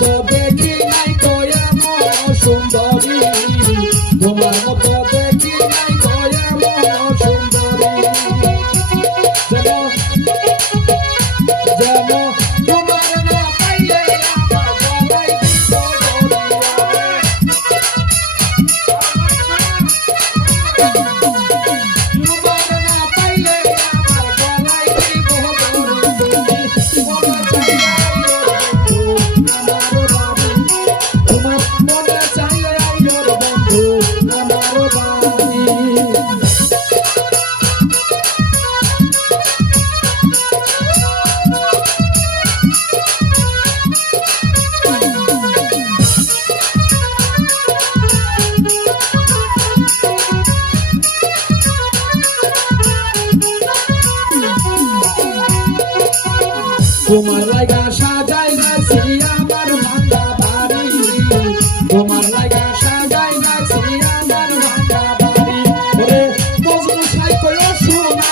মতো দেখি নাই কয়া সুন্দরী তোমার মতো তোমার লাগা সাজাই গেছি আমার ভাঙা বাড়ি। তোমার লাগা সাজাই গেছি আমার ভাঙা বাড়ি। ওরে মজনু সাইকো সোনা